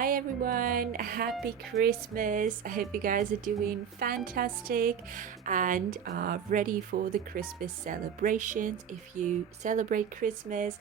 Hi everyone, happy Christmas. I hope you guys are doing fantastic and are ready for the Christmas celebrations if you celebrate Christmas.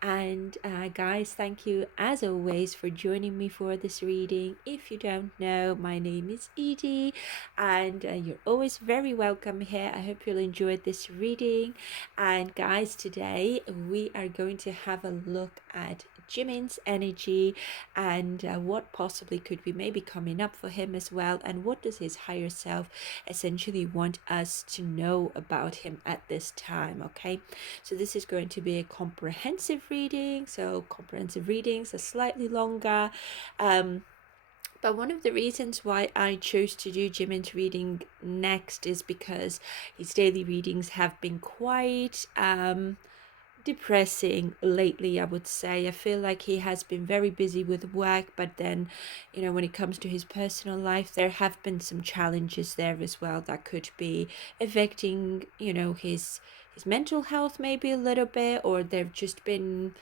And guys, thank you as always for joining me for this reading. If you don't know, my name is Edie and you're always very welcome here. I hope you'll enjoy this reading. And guys, today we are going to have a look at Jimin's energy and what possibly could be maybe coming up for him as well, and what does his higher self essentially want us to know about him at this time. Okay, so this is going to be a comprehensive reading, so comprehensive readings are slightly longer, but one of the reasons why I chose to do Jimin's reading next is because his daily readings have been quite depressing lately. I would say I feel like he has been very busy with work, but then when it comes to his personal life, there have been some challenges there as well that could be affecting his mental health maybe a little bit, or they've just been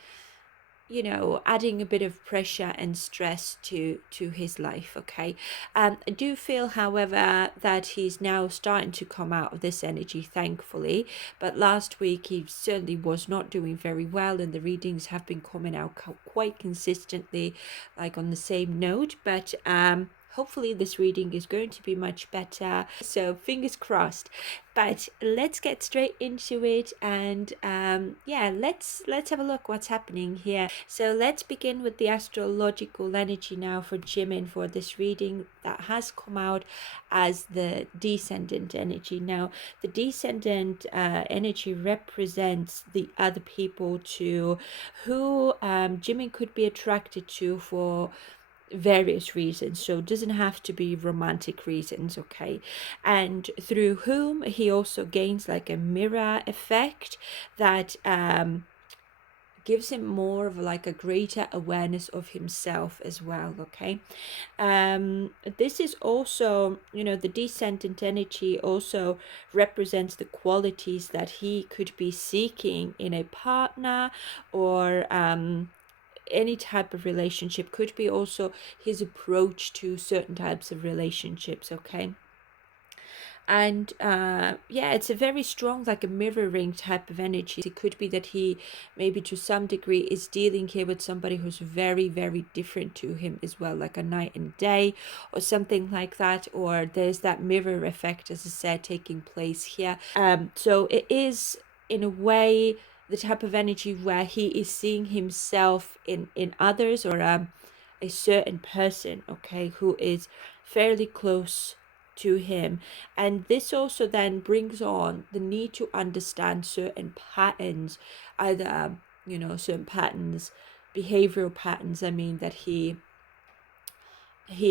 adding a bit of pressure and stress to his life. Okay, I do feel, however, that he's now starting to come out of this energy, thankfully. But last week he certainly was not doing very well, and the readings have been coming out quite consistently, like on the same note. But hopefully this reading is going to be much better, so fingers crossed. But let's get straight into it, and let's have a look what's happening here. So let's begin with the astrological energy now for Jimin for this reading that has come out as the descendant energy. Now the descendant energy represents the other people to who Jimin could be attracted to for various reasons, so it doesn't have to be romantic reasons. Okay, and through whom he also gains like a mirror effect that gives him more of like a greater awareness of himself as well. Okay, this is also, the descendant energy also represents the qualities that he could be seeking in a partner, or any type of relationship. Could be also his approach to certain types of relationships. Okay, and it's a very strong, like a mirroring type of energy. It could be that he maybe to some degree is dealing here with somebody who's very, very different to him as well, like a night and day or something like that, or there's that mirror effect, as I said, taking place here. So it is in a way the type of energy where he is seeing himself in others, or a certain person, okay, who is fairly close to him. And this also then brings on the need to understand certain patterns, either certain patterns, behavioral patterns, I mean, that he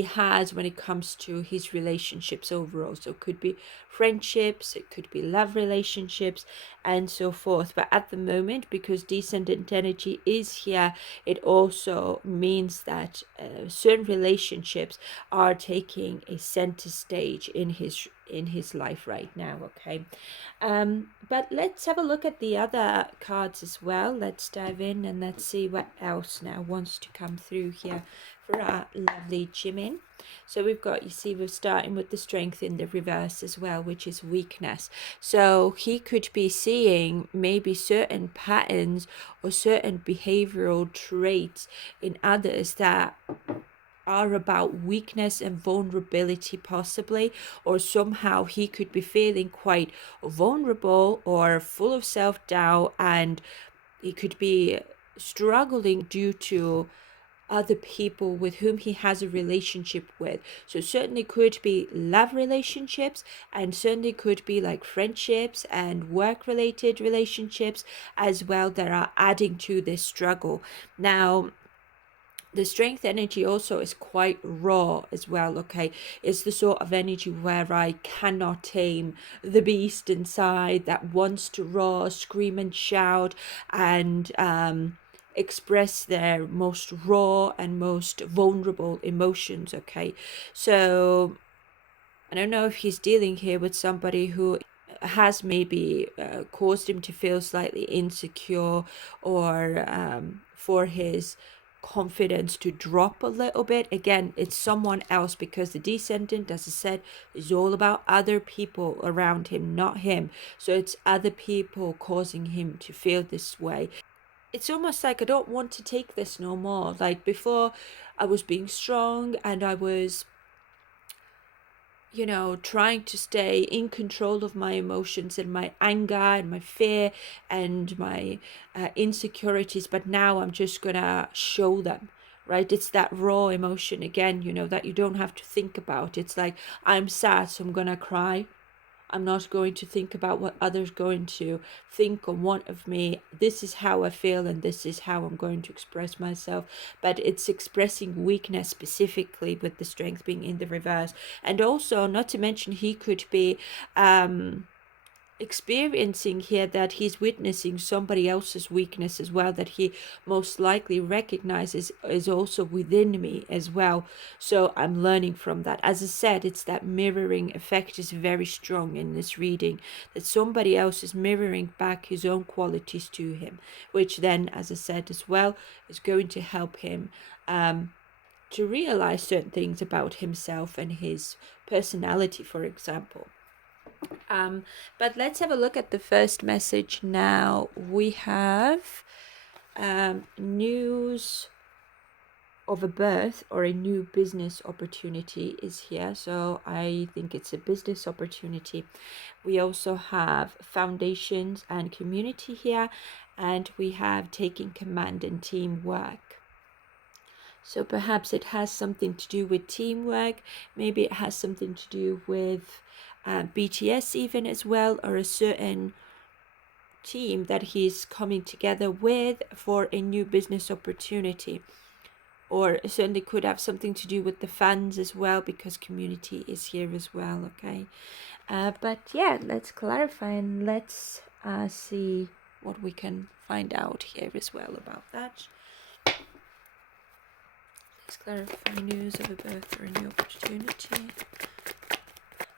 has when it comes to his relationships overall. So it could be friendships, it could be love relationships, and so forth. But at the moment, because descendant energy is here, it also means that certain relationships are taking a center stage in his life right now. Okay, but let's have a look at the other cards as well. Let's dive in and let's see what else now wants to come through here for our lovely Jimin. So we've got, we're starting with the strength in the reverse as well, which is weakness. So he could be seeing maybe certain patterns or certain behavioral traits in others that are about weakness and vulnerability, possibly, or somehow he could be feeling quite vulnerable or full of self-doubt, and he could be struggling due to other people with whom he has a relationship with. So certainly could be love relationships, and certainly could be like friendships and work related relationships as well, that are adding to this struggle. Now the strength energy also is quite raw as well. Okay, it's the sort of energy where I cannot tame the beast inside that wants to roar, scream and shout, and express their most raw and most vulnerable emotions. Okay, so I don't know if he's dealing here with somebody who has maybe caused him to feel slightly insecure, or for his confidence to drop a little bit. Again, it's someone else, because the descendant, as I said, is all about other people around him, not him. So it's other people causing him to feel this way. It's almost like, I don't want to take this no more. Like before, I was being strong and I was, trying to stay in control of my emotions and my anger and my fear and my insecurities. But now I'm just gonna show them, right? It's that raw emotion again, that you don't have to think about. It's like, I'm sad, so I'm gonna cry. I'm not going to think about what others are going to think or want of me. This is how I feel and this is how I'm going to express myself. But it's expressing weakness specifically, with the strength being in the reverse. And also, not to mention, he could be experiencing here that he's witnessing somebody else's weakness as well, that he most likely recognizes is also within me as well. So I'm learning from that. As I said, it's that mirroring effect is very strong in this reading, that somebody else is mirroring back his own qualities to him, which then, as I said as well, is going to help him to realize certain things about himself and his personality, for example. But let's have a look at the first message now. We have news of a birth or a new business opportunity is here. So I think it's a business opportunity. We also have foundations and community here, and we have taking command and teamwork. So perhaps it has something to do with teamwork. Maybe it has something to do with BTS even as well, or a certain team that he's coming together with for a new business opportunity. Or it certainly could have something to do with the fans as well, because community is here as well, okay? But yeah, let's clarify and let's see what we can find out here as well about that. Let's clarify news of a birth or a new opportunity.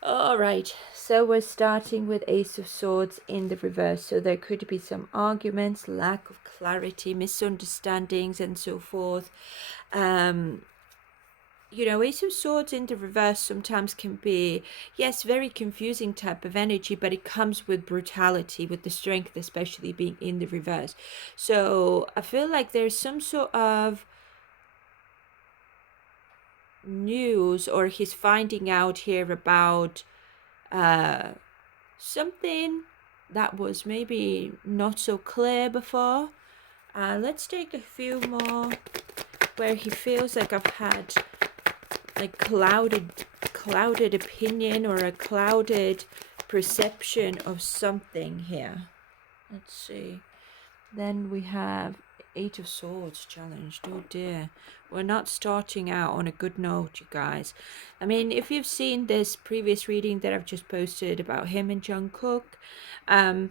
All right, so we're starting with Ace of Swords in the reverse. So there could be some arguments, lack of clarity, misunderstandings, and so forth. Ace of Swords in the reverse sometimes can be, yes, very confusing type of energy, but it comes with brutality, with the strength especially being in the reverse. So I feel like there's some sort of news, or he's finding out here about something that was maybe not so clear before. Let's take a few more where he feels like I've had like clouded opinion or a clouded perception of something here. Let's see. Then we have Eight of Swords challenged. Oh dear. We're not starting out on a good note, you guys. I mean, if you've seen this previous reading that I've just posted about him and Jungkook, I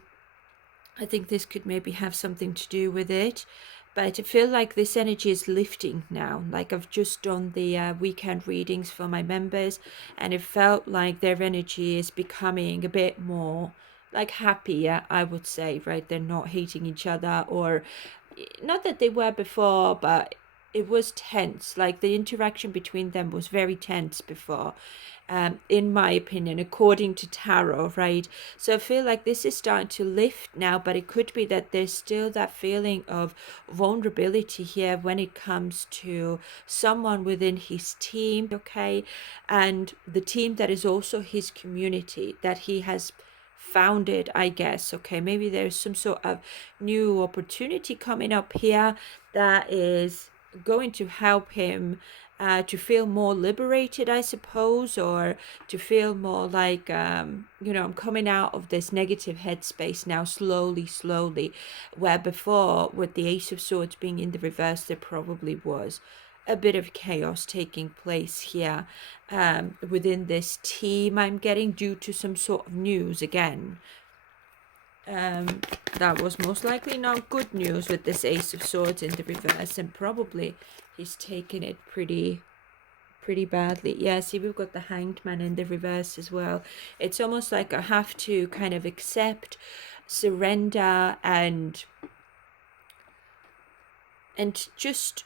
think this could maybe have something to do with it. But I feel like this energy is lifting now. Like I've just done the weekend readings for my members, and it felt like their energy is becoming a bit more like happier, I would say, right? They're not hating each other, or not that they were before, but it was tense. Like the interaction between them was very tense before, in my opinion, according to tarot, right? So I feel like this is starting to lift now, but it could be that there's still that feeling of vulnerability here when it comes to someone within his team, okay? And the team that is also his community that he has founded, I guess, okay? Maybe there's some sort of new opportunity coming up here that is going to help him to feel more liberated, I suppose, or to feel more like, I'm coming out of this negative headspace now, slowly, where before, with the Ace of Swords being in the reverse, there probably was a bit of chaos taking place here within this team, I'm getting, due to some sort of news again. That was most likely not good news with this Ace of Swords in the reverse, and probably he's taken it pretty badly. Yeah, see, we've got the Hanged Man in the reverse as well. It's almost like I have to kind of accept, surrender, and just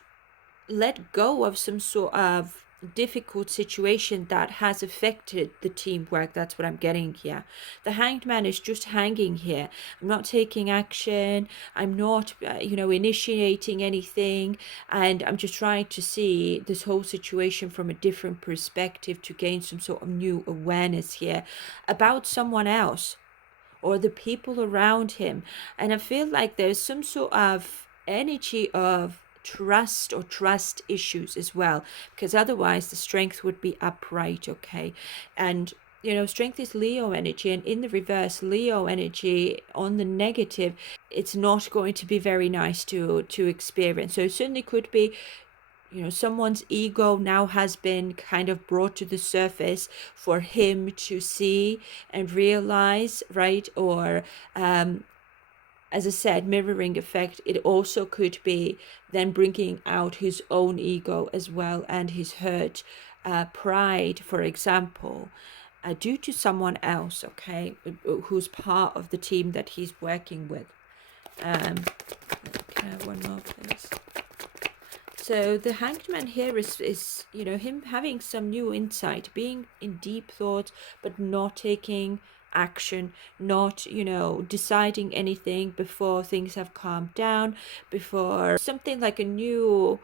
let go of some sort of difficult situation that has affected the teamwork. That's what I'm getting here. The Hanged Man is just hanging here. I'm not taking action. I'm not, initiating anything. And I'm just trying to see this whole situation from a different perspective to gain some sort of new awareness here about someone else or the people around him. And I feel like there's some sort of energy of trust or trust issues as well, because otherwise the strength would be upright, okay? And strength is Leo energy, and in the reverse, Leo energy on the negative, it's not going to be very nice to experience. So it certainly could be, someone's ego now has been kind of brought to the surface for him to see and realize, right? Or as I said, mirroring effect, it also could be then bringing out his own ego as well, and his hurt pride, for example, due to someone else, okay, who's part of the team that he's working with. Can I have one more, please? So the Hanged Man here is him having some new insight, being in deep thought, but not taking action, not deciding anything before things have calmed down, before something like a new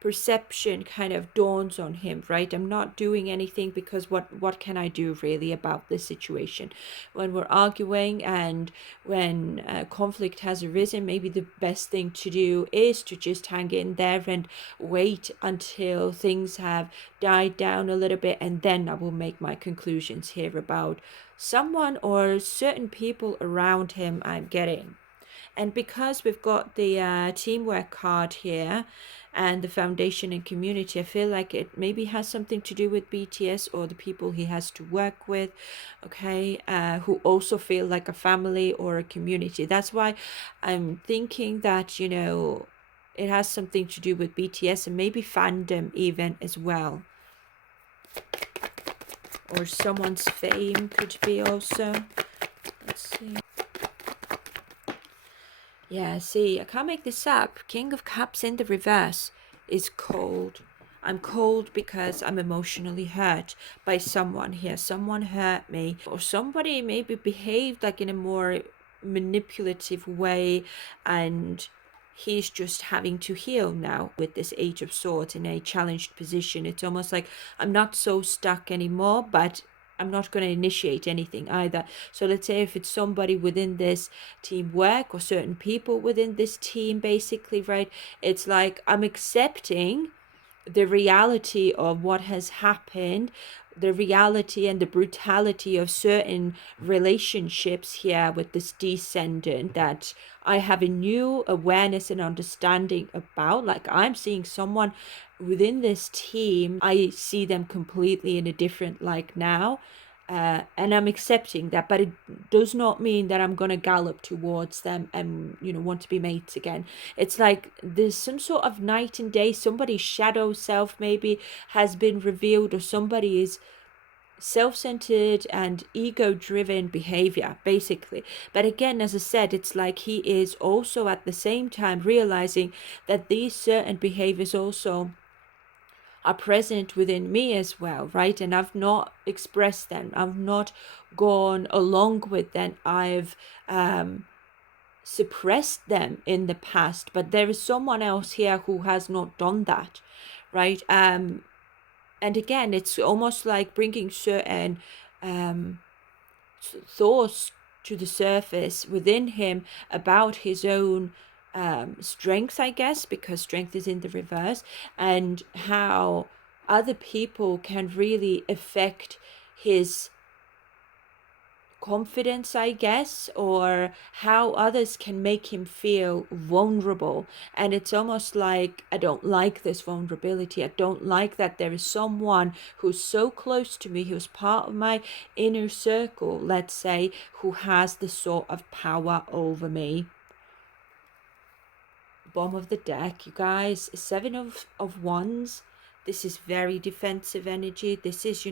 perception kind of dawns on him, right? I'm not doing anything because what can I do really about this situation? When we're arguing and when conflict has arisen, maybe the best thing to do is to just hang in there and wait until things have died down a little bit, and then I will make my conclusions here about someone or certain people around him I'm getting. And because we've got the teamwork card here and the foundation and community, I feel like it maybe has something to do with BTS or the people he has to work with, okay, who also feel like a family or a community. That's why I'm thinking that, it has something to do with BTS and maybe fandom even as well. Or someone's fame could be also. Let's see. Yeah, see, I can't make this up. King of Cups in the reverse is cold. I'm cold because I'm emotionally hurt by someone here. Someone hurt me, or somebody maybe behaved like in a more manipulative way, and he's just having to heal now with this Eight of Swords in a challenged position. It's almost like I'm not so stuck anymore, but I'm not going to initiate anything either. So let's say if it's somebody within this teamwork or certain people within this team, basically, right? It's like I'm accepting the reality of what has happened, the reality and the brutality of certain relationships here with this descendant that I have a new awareness and understanding about. Like I'm seeing someone within this team, I see them completely in a different light now. And I'm accepting that, but it does not mean that I'm gonna gallop towards them and want to be mates again. It's like there's some sort of night and day. Somebody's shadow self maybe has been revealed, or somebody is self-centered and ego-driven behavior basically. But again, as I said, it's like he is also at the same time realizing that these certain behaviors also are present within me as well, right? And I've not expressed them, I've not gone along with them, I've suppressed them in the past, but there is someone else here who has not done that, right? And again, it's almost like bringing certain thoughts to the surface within him about his own strength, I guess, because strength is in the reverse, and how other people can really affect his confidence, I guess, or how others can make him feel vulnerable. And it's almost like, I don't like this vulnerability. I don't like that there is someone who's so close to me, who's part of my inner circle, let's say, who has this sort of power over me. Bottom of the deck, you guys, Seven of Wands. This is very defensive energy. This is,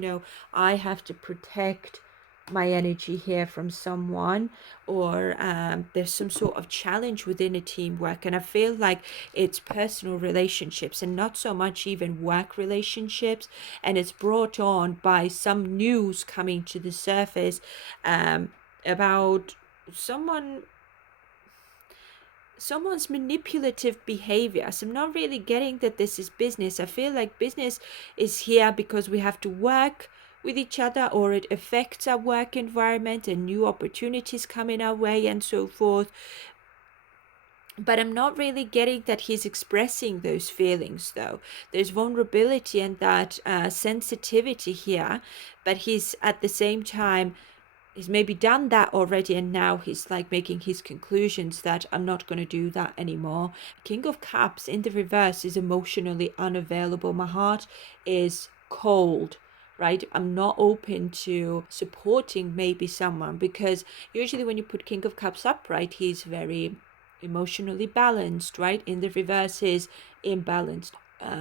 I have to protect my energy here from someone, or there's some sort of challenge within a teamwork, and I feel like it's personal relationships and not so much even work relationships, and it's brought on by some news coming to the surface about someone someone's manipulative behavior. So I'm not really getting that this is business. I feel like business is here because we have to work with each other, or it affects our work environment and new opportunities coming our way and so forth. But I'm not really getting that he's expressing those feelings, though. There's vulnerability and that sensitivity here, but he's at the same time, he's maybe done that already, and now he's like making his conclusions that I'm not going to do that anymore. King of Cups in the reverse is emotionally unavailable. My heart is cold, right? I'm not open to supporting maybe someone, because usually when you put King of Cups upright, he's very emotionally balanced, right? In the reverse, he's imbalanced.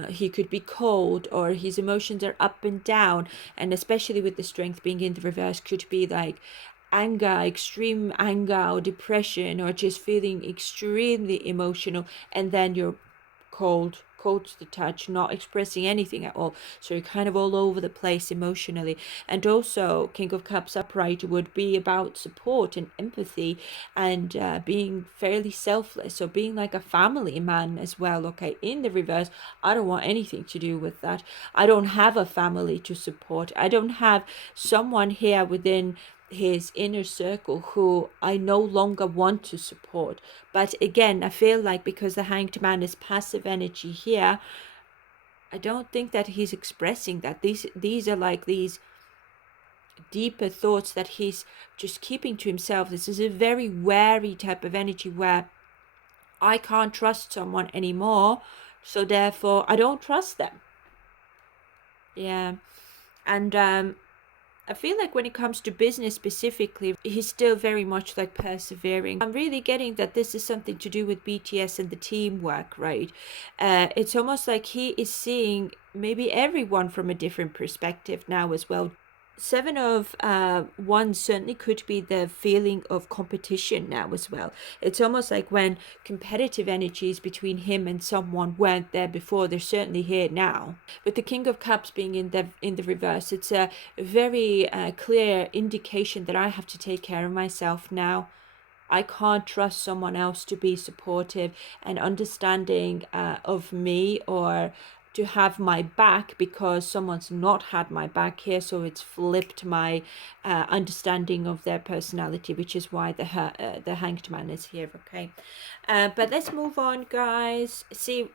He could be cold, or his emotions are up and down, and especially with the strength being in the reverse, could be like anger, extreme anger, or depression, or just feeling extremely emotional, and then you're cold to the touch, not expressing anything at all, so you're kind of all over the place emotionally. And also King of Cups upright would be about support and empathy, and being fairly selfless, or being like a family man as well. Okay, in the reverse, I don't want anything to do with that. I don't have a family to support. I don't have someone here within his inner circle who I no longer want to support. But again, I feel like because the Hanged Man is passive energy here, I don't think that he's expressing that. These are like these deeper thoughts that he's just keeping to himself. This is a very wary type of energy where I can't trust someone anymore, so therefore I don't trust them. Yeah. And I feel like when it comes to business specifically, he's still very much like persevering. I'm really getting that this is something to do with BTS and the teamwork, right? It's almost like he is seeing maybe everyone from a different perspective now as well. Seven of Wands certainly could be the feeling of competition now as well. It's almost like when competitive energies between him and someone weren't there before, they're certainly here now. With the King of Cups being in the reverse, it's a very clear indication that I have to take care of myself now. I can't trust someone else to be supportive and understanding of me, or to have my back, because someone's not had my back here, so it's flipped my understanding of their personality, which is why the Hanged Man is here. Okay, but let's move on, guys. See,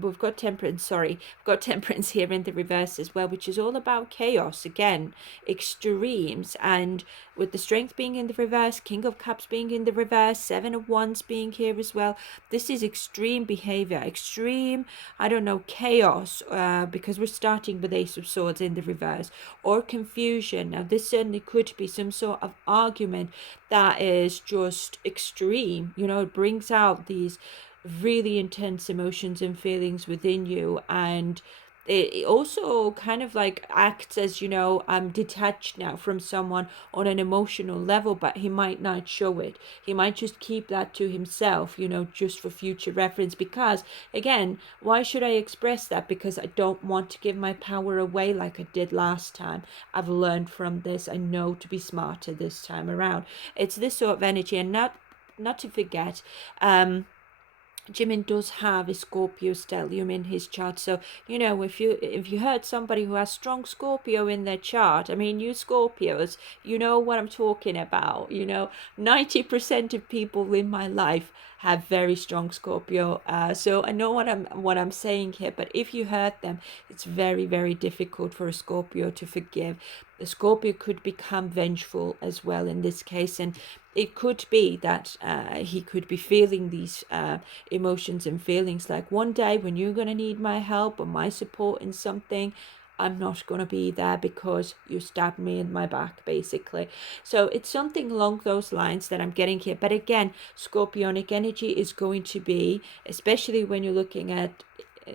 we've got Temperance. Sorry, we've got Temperance here in the reverse as well, which is all about chaos again, extremes, and with the Strength being in the reverse, King of Cups being in the reverse, Seven of Wands being here as well. This is extreme behavior, extreme, I don't know, chaos, because we're starting with Ace of Swords in the reverse, or confusion. Now, this certainly could be some sort of argument that is just extreme. You know, it brings out these really intense emotions and feelings within you, and it also kind of like acts as, you know, I'm detached now from someone on an emotional level, but he might not show it. He might just keep that to himself, you know, just for future reference. Because again, why should I express that? Because I don't want to give my power away like I did last time. I've learned from this. I know to be smarter this time around. It's this sort of energy. And not to forget, Jimin does have a Scorpio stellium in his chart, so you know, if you heard somebody who has strong Scorpio in their chart, I mean, you Scorpios, you know what I'm talking about. You know, 90% of people in my life have very strong Scorpio, so I know what I'm saying here. But if you heard them, it's very, very difficult for a Scorpio to forgive. The Scorpio could become vengeful as well in this case, and it could be that he could be feeling these emotions and feelings like, one day when you're going to need my help or my support in something, I'm not going to be there because you stabbed me in my back, basically. So it's something along those lines that I'm getting here. But again, Scorpionic energy is going to be, especially when you're looking at,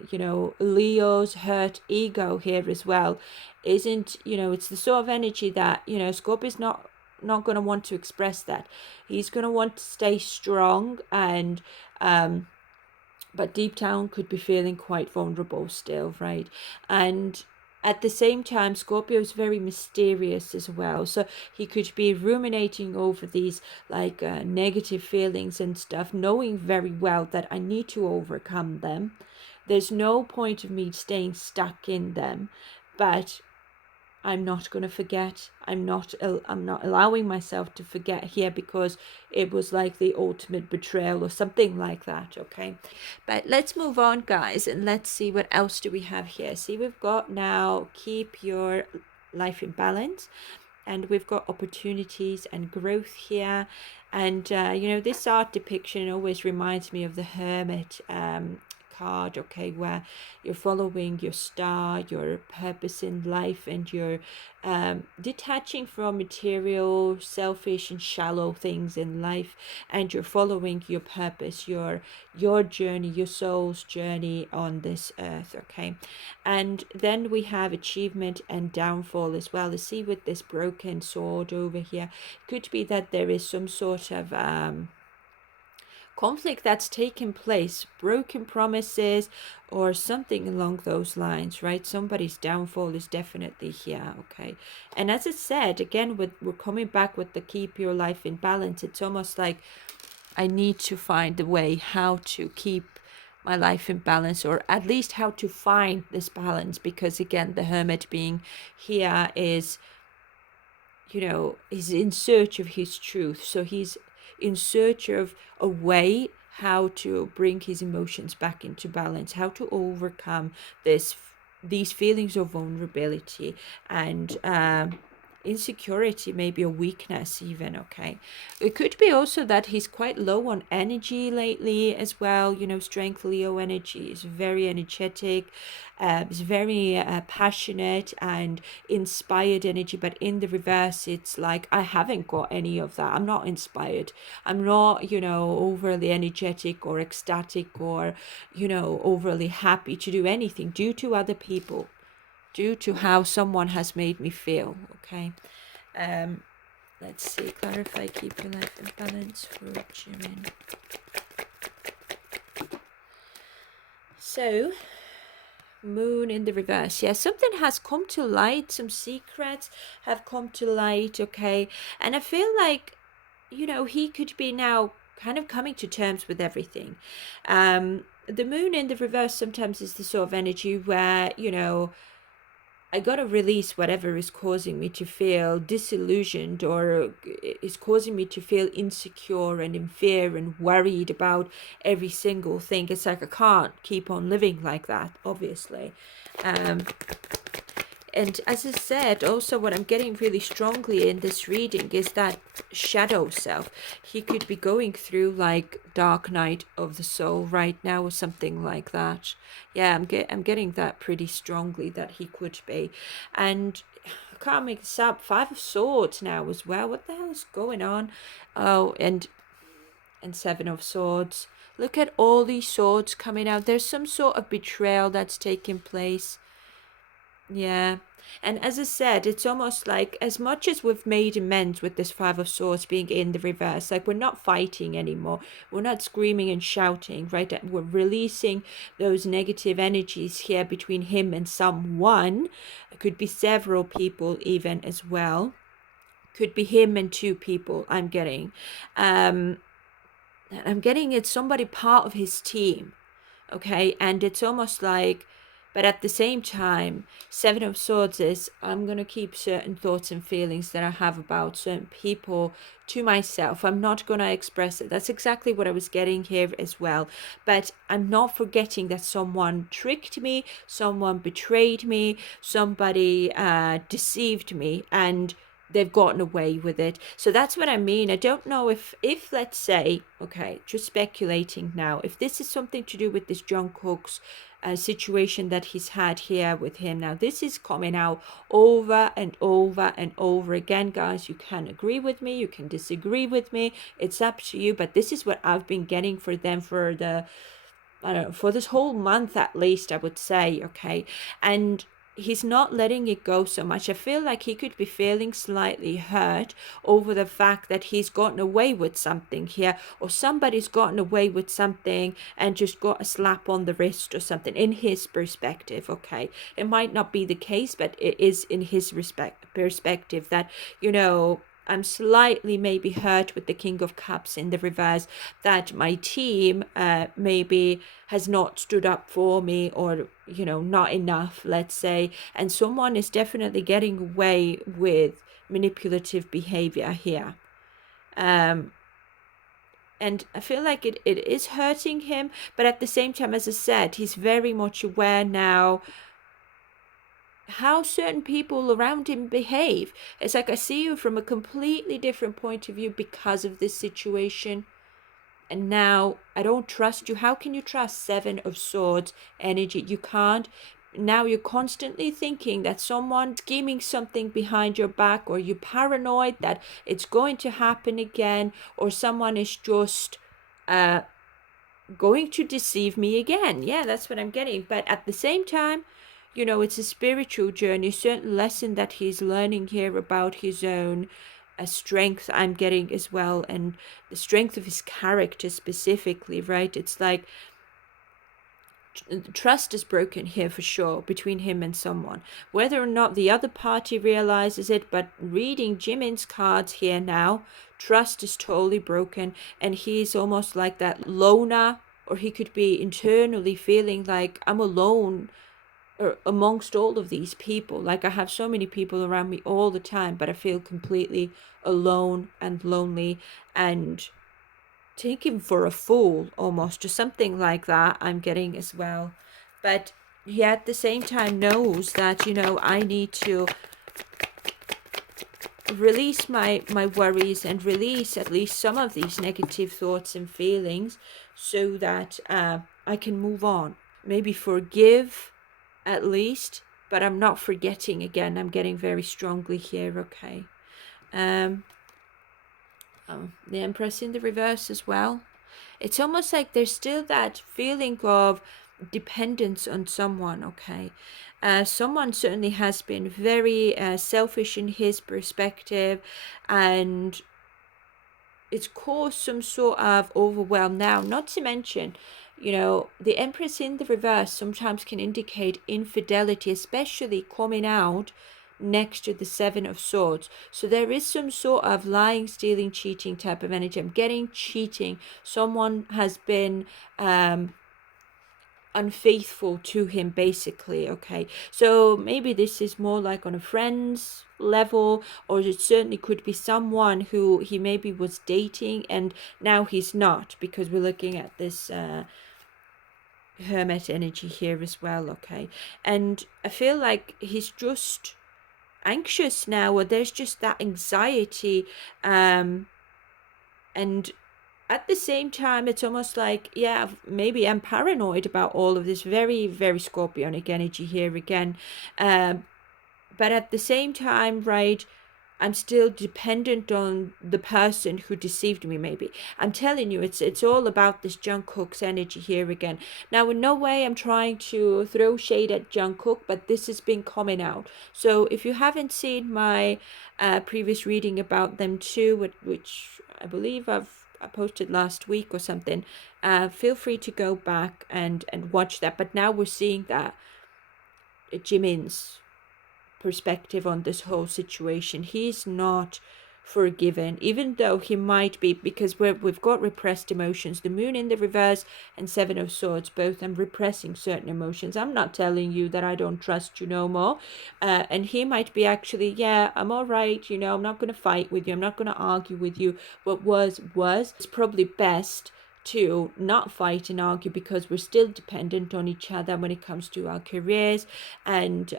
you know, Leo's hurt ego here as well, isn't, you know, it's the sort of energy that, you know, Scorpio's not going to want to express that. He's going to want to stay strong, and but deep down could be feeling quite vulnerable still, right? And at the same time, Scorpio is very mysterious as well. So he could be ruminating over these like negative feelings and stuff, knowing very well that I need to overcome them. There's no point of me staying stuck in them, but I'm not going to forget. I'm not allowing myself to forget here, because it was like the ultimate betrayal or something like that, okay? But let's move on, guys, and let's see what else do we have here. See, we've got now keep your life in balance, and we've got opportunities and growth here. And this art depiction always reminds me of the Hermit card, okay, where you're following your star, your purpose in life, and you're detaching from material, selfish and shallow things in life, and you're following your purpose, your journey, your soul's journey on this earth, okay? And then we have achievement and downfall as well. You see, with this broken sword over here, could be that there is some sort of conflict that's taken place, broken promises, or something along those lines, right? Somebody's downfall is definitely here, okay? And as I said, again, we're coming back with the keep your life in balance. It's almost like I need to find a way how to keep my life in balance, or at least how to find this balance, because again, the Hermit being here is, is in search of his truth. So he's in search of a way how to bring his emotions back into balance, how to overcome these feelings of vulnerability and insecurity, maybe a weakness even, okay? It could be also that he's quite low on energy lately as well. Strength Leo energy is very energetic, is very passionate and inspired energy, but in the reverse, it's like I haven't got any of that. I'm not inspired. I'm not, overly energetic or ecstatic or, overly happy to do anything due to other people, due to how someone has made me feel, okay? Let's see, clarify, keep your life in balance for Jimin. So, Moon in the reverse. Yeah, something has come to light. Some secrets have come to light, okay? And I feel like, he could be now kind of coming to terms with everything. The moon in the reverse sometimes is the sort of energy where, I gotta release whatever is causing me to feel disillusioned, or is causing me to feel insecure and in fear and worried about every single thing. It's like I can't keep on living like that, obviously. And as I said, also what I'm getting really strongly in this reading is that shadow self. He could be going through like dark night of the soul right now or something like that. Yeah, I'm getting that pretty strongly that he could be. And I can't make this up. 5 of Swords now as well. What the hell is going on? Oh, and 7 of Swords. Look at all these swords coming out. There's some sort of betrayal that's taking place. Yeah. And as I said, it's almost like as much as we've made amends with this 5 of Swords being in the reverse, like we're not fighting anymore. We're not screaming and shouting, right? We're releasing those negative energies here between him and someone. It could be several people even as well. Could be him and 2 people, I'm getting. I'm getting it's somebody part of his team, okay? And it's almost like, but at the same time, 7 of Swords is I'm going to keep certain thoughts and feelings that I have about certain people to myself. I'm not going to express it. That's exactly what I was getting here as well. But I'm not forgetting that someone tricked me, someone betrayed me, somebody deceived me, and they've gotten away with it. So that's what I mean. I don't know if let's say, okay, just speculating now, if this is something to do with this Jungkook's situation that he's had here with him. Now, this is coming out over and over and over again, guys. You can agree with me, you can disagree with me. It's up to you. But this is what I've been getting for them for the, I don't know, for this whole month at least, I would say, okay? And he's not letting it go so much. I feel like he could be feeling slightly hurt over the fact that he's gotten away with something here, or somebody's gotten away with something and just got a slap on the wrist or something, in his perspective. Okay, it might not be the case, but it is in his perspective that, I'm slightly maybe hurt with the King of Cups in the reverse, that my team maybe has not stood up for me, or, not enough, let's say. And someone is definitely getting away with manipulative behavior here. And I feel like it is hurting him, but at the same time, as I said, he's very much aware now how certain people around him behave. It's like, I see you from a completely different point of view because of this situation, and now I don't trust you. How can you trust Seven of Swords energy? You can't. Now you're constantly thinking that someone's scheming something behind your back, or you're paranoid that it's going to happen again, or someone is just going to deceive me again. Yeah, that's what I'm getting. But at the same time, it's a spiritual journey, a certain lesson that he's learning here about his own strength, I'm getting as well, and the strength of his character specifically, right? It's like trust is broken here for sure between him and someone, whether or not the other party realizes it. But reading Jimin's cards here now, trust is totally broken, and he's almost like that loner, or he could be internally feeling like, I'm alone amongst all of these people. Like, I have so many people around me all the time, but I feel completely alone and lonely, and taken for a fool almost, or something like that, I'm getting as well. But he at the same time knows that, I need to release my worries and release at least some of these negative thoughts and feelings, so that I can move on, maybe forgive at least, but I'm not forgetting again. I'm getting very strongly here. Okay. The Empress in the reverse as well. It's almost like there's still that feeling of dependence on someone. Okay. Someone certainly has been very selfish in his perspective, and it's caused some sort of overwhelm now. Not to mention, the Empress in the reverse sometimes can indicate infidelity, especially coming out next to the Seven of Swords. So there is some sort of lying, stealing, cheating type of energy. I'm getting cheating. Someone has been unfaithful to him, basically. Okay, so maybe this is more like on a friend's level, or it certainly could be someone who he maybe was dating and now he's not, because we're looking at this hermit energy here as well. Okay, and I feel like he's just anxious now, or there's just that anxiety, and at the same time, it's almost like, yeah, maybe I'm paranoid about all of this. Very, very scorpionic energy here again. But at the same time, right, I'm still dependent on the person who deceived me, maybe. I'm telling you, it's all about this Jungkook's energy here again. Now, in no way I'm trying to throw shade at Jungkook, but this has been coming out. So if you haven't seen my previous reading about them too, which I believe I posted last week or something, feel free to go back and watch that. But now we're seeing that Jimin's perspective on this whole situation. He's not forgiven, even though he might be, because we've got repressed emotions. The Moon in the reverse and Seven of Swords, both. I'm repressing certain emotions. I'm not telling you that I don't trust you no more. And he might be actually, yeah, I'm all right, I'm not going to fight with you. I'm not going to argue with you. What was. It's probably best to not fight and argue, because we're still dependent on each other when it comes to our careers, and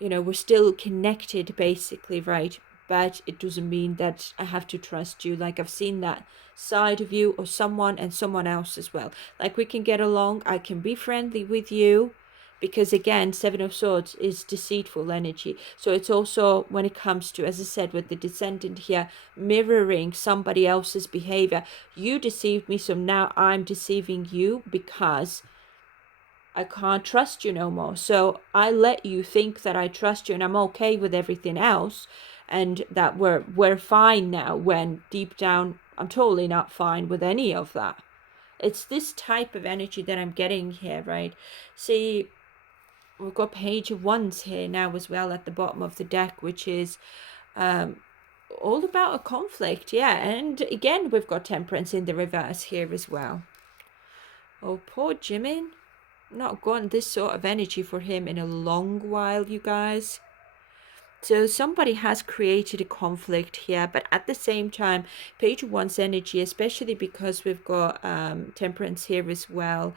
we're still connected, basically, right? But it doesn't mean that I have to trust you. Like, I've seen that side of you, or someone and someone else as well. Like, we can get along. I can be friendly with you, because again, Seven of Swords is deceitful energy. So it's also, when it comes to, as I said, with the Descendant here, mirroring somebody else's behavior. You deceived me, so now I'm deceiving you, because I can't trust you no more. So I let you think that I trust you and I'm okay with everything else and that we're fine now, when deep down I'm totally not fine with any of that. It's this type of energy that I'm getting here, right? See, we've got Page of Wands here now as well at the bottom of the deck, which is all about a conflict, yeah. And again, we've got Temperance in the reverse here as well. Oh, poor Jimin. Not gotten this sort of energy for him in a long while, you guys. So somebody has created a conflict here, but at the same time, Page of Wands energy, especially because we've got Temperance here as well,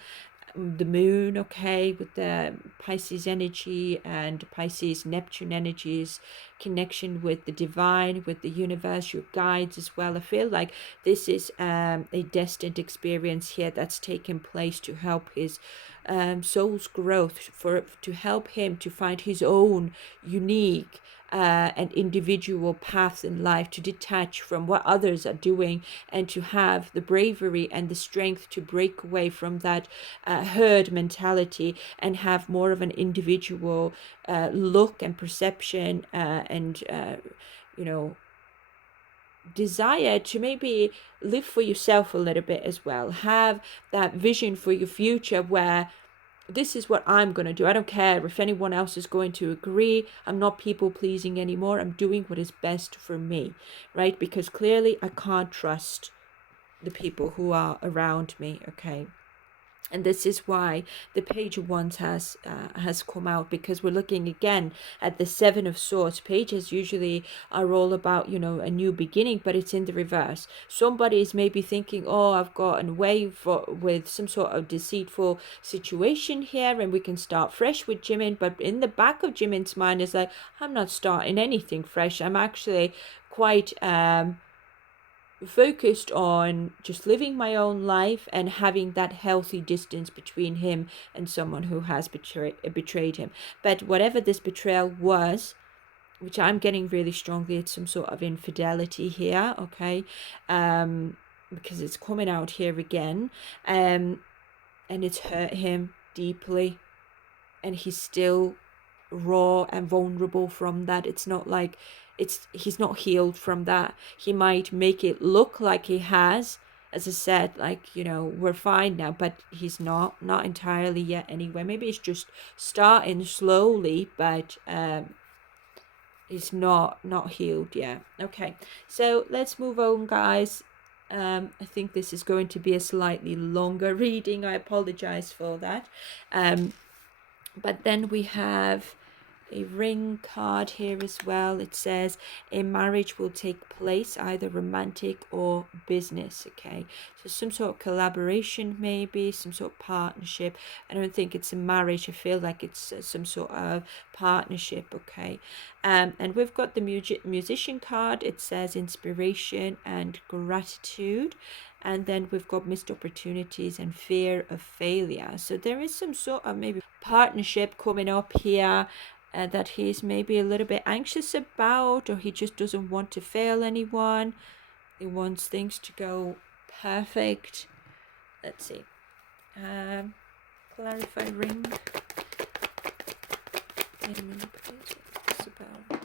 the moon, okay, with the Pisces energy and Pisces Neptune energies, connection with the divine, with the universe, your guides as well. I feel like this is a destined experience here that's taken place to help his soul's growth, to help him to find his own unique and individual paths in life, to detach from what others are doing and to have the bravery and the strength to break away from that herd mentality and have more of an individual look and perception and you know, desire to maybe live for yourself a little bit as well. Have that vision for your future where this is what I'm going to do. I don't care if anyone else is going to agree. I'm not people pleasing anymore. I'm doing what is best for me, right? Because clearly I can't trust the people who are around me, okay? And this is why the Page of Wands has come out, because we're looking again at the Seven of Swords. Pages usually are all about, you know, a new beginning, but it's in the reverse. Somebody is maybe thinking, oh, I've gotten away with some sort of deceitful situation here and we can start fresh with Jimin. But in the back of Jimin's mind is like, I'm not starting anything fresh. I'm actually quite focused on just living my own life and having that healthy distance between him and someone who has betrayed him. But whatever this betrayal was, which I'm getting really strongly, it's some sort of infidelity here, okay? Because it's coming out here again, and it's hurt him deeply, and he's still raw and vulnerable from that. It's not like he's not healed from that. He might make it look like he has, as I said, like, you know, we're fine now, but he's not entirely yet anyway. Maybe it's just starting slowly, but he's not healed yet. Okay, so let's move on, guys. I think this is going to be a slightly longer reading. I apologize for that. But then we have a ring card here as well. It says a marriage will take place, either romantic or business, okay? So some sort of collaboration, maybe some sort of partnership. I don't think it's a marriage. I feel like it's some sort of partnership, okay? And we've got the musician card. It says inspiration and gratitude. And then we've got missed opportunities and fear of failure. So there is some sort of maybe partnership coming up here that he's maybe a little bit anxious about, or he just doesn't want to fail anyone. He wants things to go perfect. Let's see. Clarify ring. Wait a minute, please. What's about?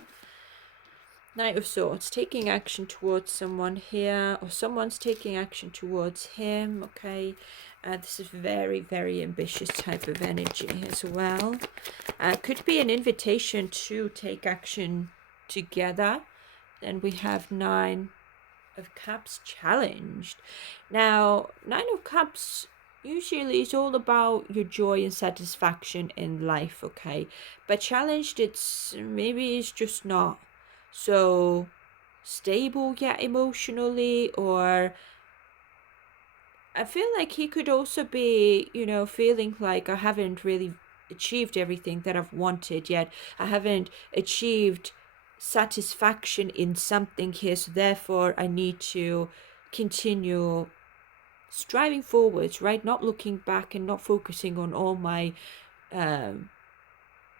Knight of Swords, taking action towards someone here, or someone's taking action towards him, okay? This is very, very ambitious type of energy as well. Could be an invitation to take action together. Then we have Nine of Cups challenged. Now, Nine of Cups usually is all about your joy and satisfaction in life, okay? But challenged, it's just not so stable yet emotionally, or I feel like he could also be, you know, feeling like I haven't really achieved everything that I've wanted yet. I haven't achieved satisfaction in something here, so therefore I need to continue striving forwards, right? Not looking back and not focusing on all my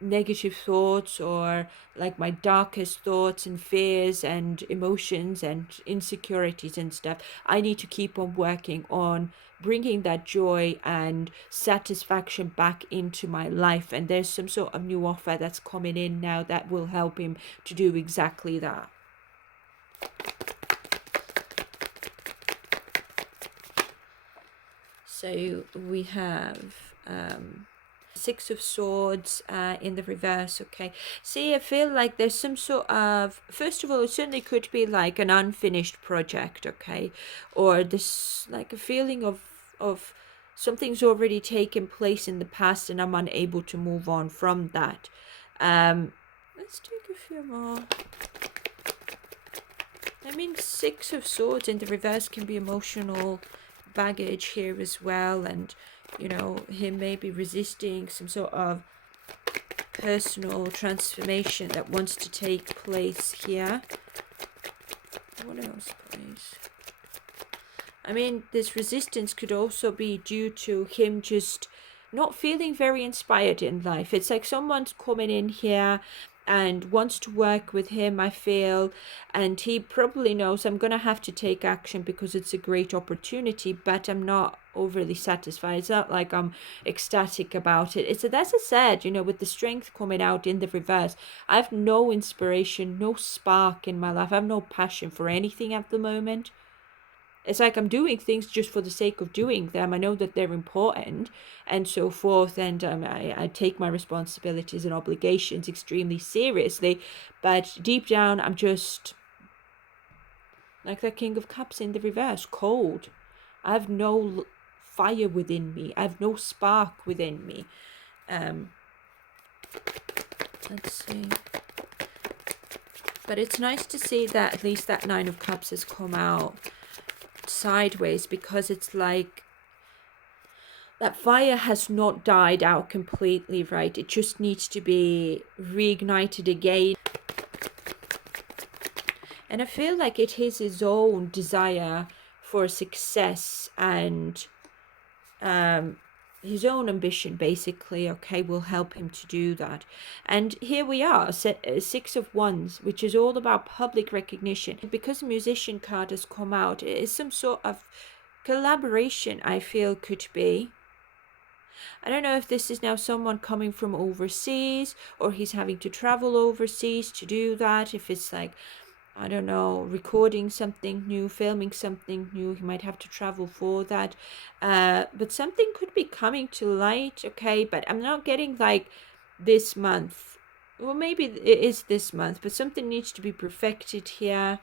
negative thoughts or like my darkest thoughts and fears and emotions and insecurities and stuff, I need to keep on working on bringing that joy and satisfaction back into my life. And there's some sort of new offer that's coming in now that will help him to do exactly that. So we have Six of Swords in the reverse. Okay, see, I feel like there's some sort of, first of all, it certainly could be like an unfinished project, okay, or this like a feeling of something's already taken place in the past and I'm unable to move on from that. Let's take a few more. I mean, Six of Swords in the reverse can be emotional baggage here as well, and you know, him maybe resisting some sort of personal transformation that wants to take place here. What else, please? I mean, this resistance could also be due to him just not feeling very inspired in life. It's like someone's coming in here and wants to work with him, I feel, and he probably knows I'm going to have to take action because it's a great opportunity, but I'm not overly satisfied. It's not like I'm ecstatic about it. It's, as I said, you know, with the strength coming out in the reverse, I have no inspiration, no spark in my life. I have no passion for anything at the moment. It's like I'm doing things just for the sake of doing them. I know that they're important and so forth, and I take my responsibilities and obligations extremely seriously, but deep down I'm just like the King of Cups in the reverse, cold. I have no fire within me. I have no spark within me. Let's see. But it's nice to see that at least that Nine of Cups has come out sideways, because it's like that fire has not died out completely, right? It just needs to be reignited again. And I feel like it is his own desire for success and his own ambition, basically, okay, will help him to do that. And here we are, Six of Wands, which is all about public recognition. Because the Musician card has come out, it is some sort of collaboration, I feel, could be. I don't know if this is now someone coming from overseas or he's having to travel overseas to do that. If it's like, I don't know, recording something new, filming something new, he might have to travel for that. But something could be coming to light, okay? But I'm not getting like this month. Well, maybe it is this month, but something needs to be perfected here.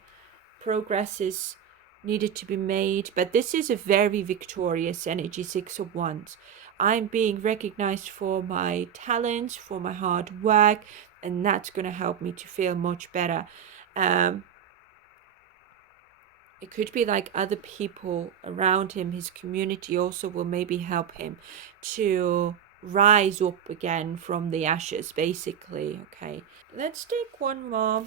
Progress is needed to be made. But this is a very victorious energy, Six of Wands. I'm being recognized for my talents, for my hard work, and that's going to help me to feel much better. It could be like other people around him, his community also will maybe help him to rise up again from the ashes, basically. Okay, let's take one more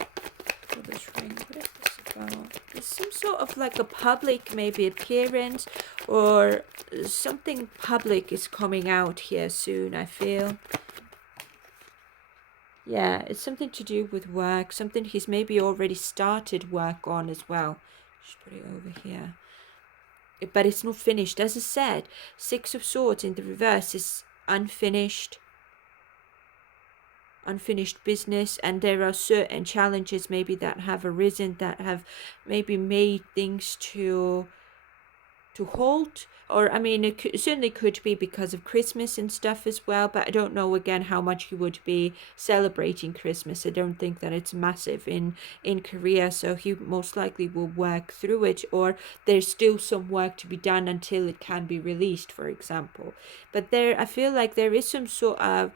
for this ring. What is this about? There's some sort of like a public maybe appearance, or something public is coming out here soon, I feel. Yeah, it's something to do with work, something he's maybe already started work on as well. Just put it over here. But it's not finished. As I said, Six of Swords in the reverse is unfinished business, and there are certain challenges maybe that have arisen that have maybe made things to halt. Or I mean, it certainly could be because of Christmas and stuff as well, but I don't know again how much he would be celebrating Christmas. I don't think that it's massive in Korea, so he most likely will work through it, or there's still some work to be done until it can be released, for example. But there, I feel like there is some sort of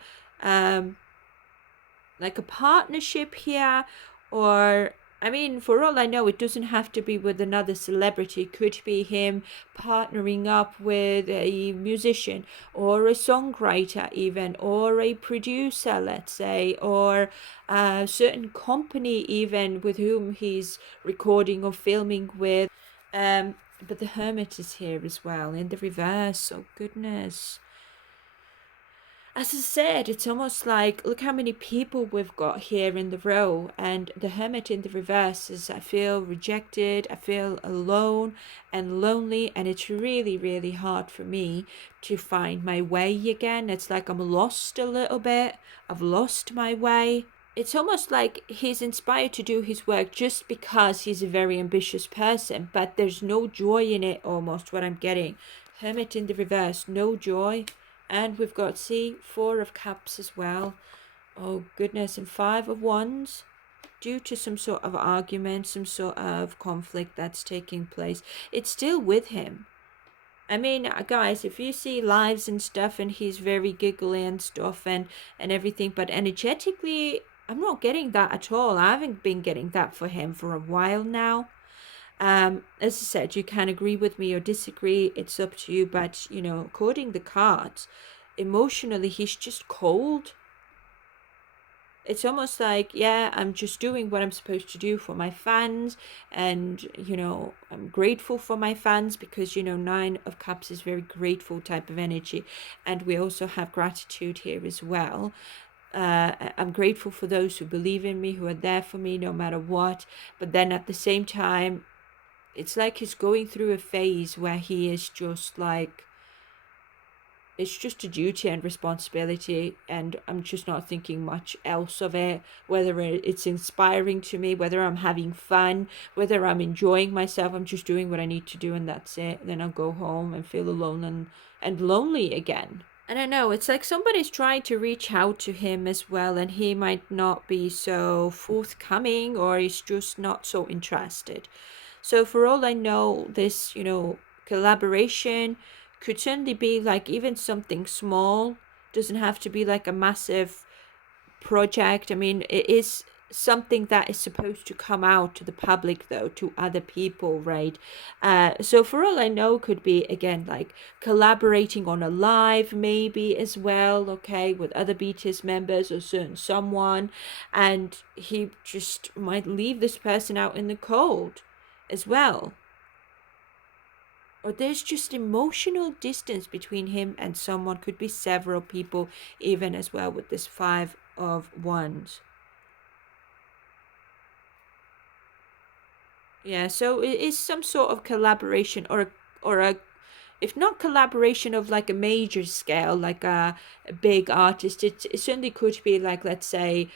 like a partnership here, or I mean, for all I know, it doesn't have to be with another celebrity. It could be him partnering up with a musician or a songwriter even, or a producer, let's say, or a certain company even with whom he's recording or filming with. But the Hermit is here as well in the reverse. Oh goodness. as I said, it's almost like look how many people we've got here in the row, and the Hermit in the reverse is I feel rejected, I feel alone and lonely, and it's really, really hard for me to find my way again. It's like I'm lost a little bit, I've lost my way. It's almost like he's inspired to do his work just because he's a very ambitious person, but there's no joy in it almost, what I'm getting. Hermit in the reverse, no joy. And we've got, see, 4 of Cups as well. Oh, goodness. And 5 of Wands. Due to some sort of argument, some sort of conflict that's taking place, it's still with him. I mean, guys, if you see lives and stuff and he's very giggly and stuff and everything, but energetically, I'm not getting that at all. I haven't been getting that for him for a while now. As I said, you can agree with me or disagree. It's up to you. But, according the cards, emotionally, he's just cold. It's almost like, yeah, I'm just doing what I'm supposed to do for my fans. And, I'm grateful for my fans because, 9 of Cups is very grateful type of energy. And we also have gratitude here as well. I'm grateful for those who believe in me, who are there for me no matter what. But then at the same time, it's like he's going through a phase where he is just like, it's just a duty and responsibility, and I'm just not thinking much else of it, whether it's inspiring to me, whether I'm having fun, whether I'm enjoying myself. I'm just doing what I need to do, and that's it. Then I'll go home and feel alone and lonely again. I don't know, it's like somebody's trying to reach out to him as well, and he might not be so forthcoming, or he's just not so interested. So for all I know, this, collaboration could certainly be like even something small. Doesn't have to be like a massive project. I mean, it is something that is supposed to come out to the public, though, to other people, right? So for all I know, could be again like collaborating on a live maybe as well, okay, with other BTS members or certain someone, and he just might leave this person out in the cold as well. Or there's just emotional distance between him and someone, could be several people even as well with this 5 of Wands. Yeah, so it is some sort of collaboration, or a if not collaboration of like a major scale, like a big artist. It certainly could be like, let's say,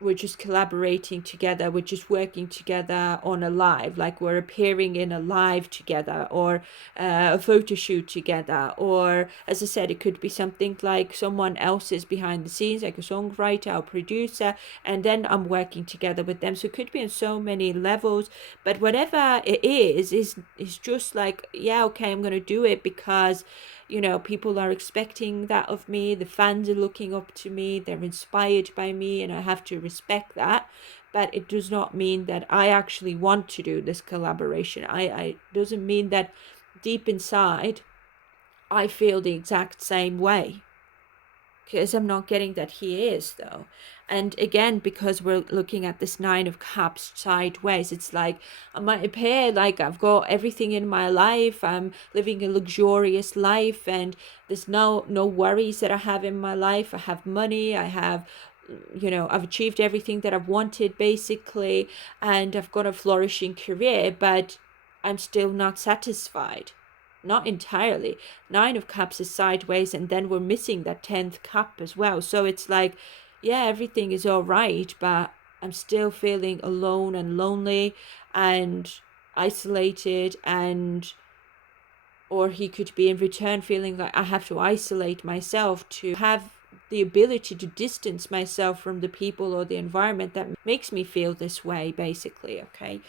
we're just collaborating together, we're just working together on a live, like we're appearing in a live together, or a photo shoot together, or as I said, it could be something like someone else is behind the scenes, like a songwriter or producer, and then I'm working together with them. So it could be on so many levels, but whatever it is just like, yeah, okay, I'm gonna do it because people are expecting that of me. The fans are looking up to me. They're inspired by me, and I have to respect that. But it does not mean that I actually want to do this collaboration. I doesn't mean that deep inside I feel the exact same way, because I'm not getting that he is, though. And again, because we're looking at this 9 of Cups sideways, it's like I might appear like I've got everything in my life, I'm living a luxurious life, and there's no worries that I have in my life. I have money, I have, I've achieved everything that I've wanted basically, and I've got a flourishing career, but I'm still not satisfied. Not entirely. 9 of Cups is sideways, and then we're missing that 10th cup as well. So it's like, yeah, everything is all right, but I'm still feeling alone and lonely and isolated, and or he could be in return feeling like I have to isolate myself to have the ability to distance myself from the people or the environment that makes me feel this way, basically. Okay.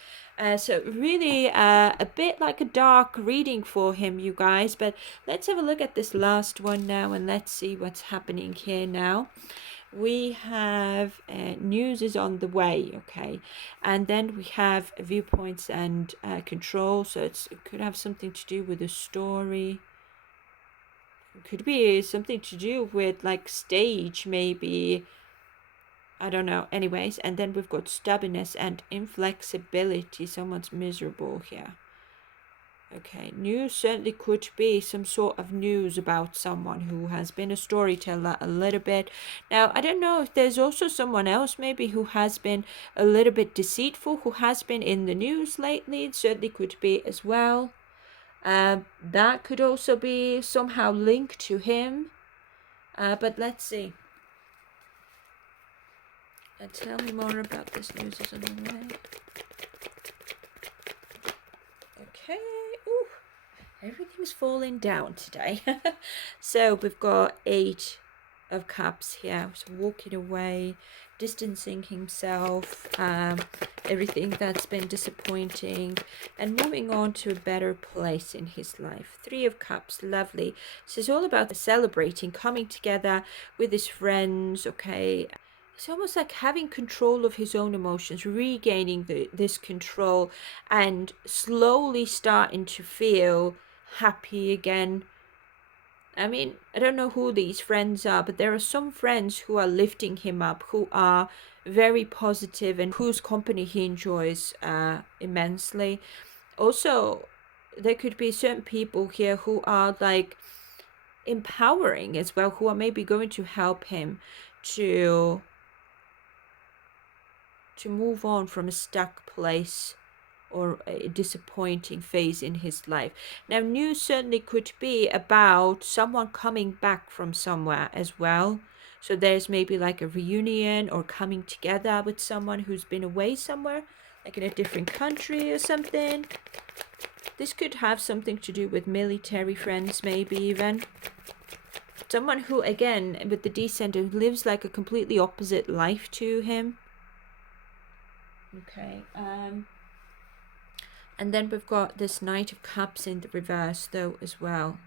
So really a bit like a dark reading for him, you guys, but let's have a look at this last one now, and let's see what's happening here now. We have news is on the way, okay, and then we have viewpoints and control. So it could have something to do with the story. It could be something to do with like stage, maybe. I don't know. Anyways, and then we've got stubbornness and inflexibility. Someone's miserable here. Okay, news certainly could be some sort of news about someone who has been a storyteller a little bit. Now, I don't know if there's also someone else maybe who has been a little bit deceitful, who has been in the news lately. It certainly could be as well. That could also be somehow linked to him. But let's see. Tell me more about this news is on the way. Okay. Ooh, everything's falling down today. So we've got 8 of Cups here. So walking away, distancing himself, everything that's been disappointing, and moving on to a better place in his life. 3 of Cups, lovely. So it's all about celebrating, coming together with his friends, okay. It's almost like having control of his own emotions, regaining this control, and slowly starting to feel happy again. I mean, I don't know who these friends are, but there are some friends who are lifting him up, who are very positive and whose company he enjoys immensely. Also, there could be certain people here who are like empowering as well, who are maybe going to help him to move on from a stuck place or a disappointing phase in his life. Now, news certainly could be about someone coming back from somewhere as well. So there's maybe like a reunion or coming together with someone who's been away somewhere, like in a different country or something. This could have something to do with military friends, maybe even. Someone who, again, with the descendant, lives like a completely opposite life to him. Okay, and then we've got this Knight of Cups in the reverse though as well.